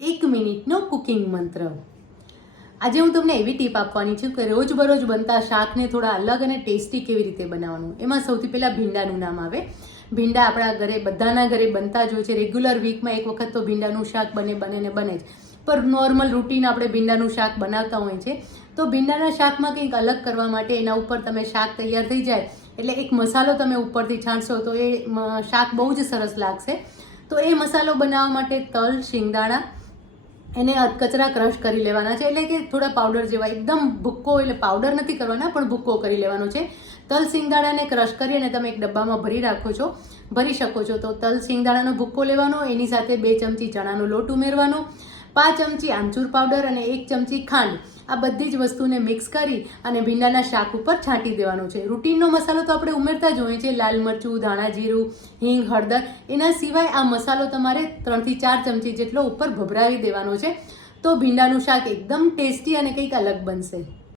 1 મિનિટનો કુકિંગ મંત્ર. આજે હું તમને એવી ટીપ આપવાની છું કે રોજબરોજ બનતા શાકને થોડા અલગ અને ટેસ્ટી કેવી રીતે બનાવવાનું. એમાં સૌથી પહેલાં ભીંડાનું નામ આવે. ભીંડા આપણા ઘરે બધાના ઘરે બનતા જ હોય છે. રેગ્યુલર વીકમાં એક વખત તો ભીંડાનું શાક બને જ. પર નોર્મલ રૂટીન આપણે ભીંડાનું શાક બનાવતા હોય છે. તો ભીંડાના શાકમાં કંઈક અલગ કરવા માટે એના ઉપર તમે શાક તૈયાર થઈ જાય એટલે એક મસાલો તમે ઉપરથી છાંટશો તો એ શાક બહુ જ સરસ લાગશે. તો એ મસાલો બનાવવા માટે તલ, શિંગદાણા એને કચરા ક્રશ કરી લેવાના છે, એટલે કે થોડા પાવડર જેવા, એકદમ ભૂક્કો એટલે પાવડર નથી કરવાના પણ ભૂક્કો કરી લેવાનો છે. તલ સિંગદાણાને ક્રશ કરી અને તમે એક ડબ્બામાં ભરી શકો છો. તો તલ સિંગદાણાનો ભૂક્કો લેવાનો, એની સાથે 2 ચમચી ચણાનો લોટ ઉમેરવાનો, 5 ચમચી આમચૂર પાવડર અને 1 ચમચી ખાંડ, આ બધી જ વસ્તુને મિક્સ કરી અને ભીંડાના શાક ઉપર છાંટી દેવાનો છે. રૂટીનનો મસાલો તો આપણે ઉમેરતા જ હોઈએ છીએ, લાલ મરચું, ધાણા જીરું, હિંગ, હળદર. એના સિવાય આ મસાલો તમારે 3 થી 4 ચમચી જેટલો ઉપર ભભરાવી દેવાનો છે. તો ભીંડાનું શાક એકદમ ટેસ્ટી અને કંઈક અલગ બનશે.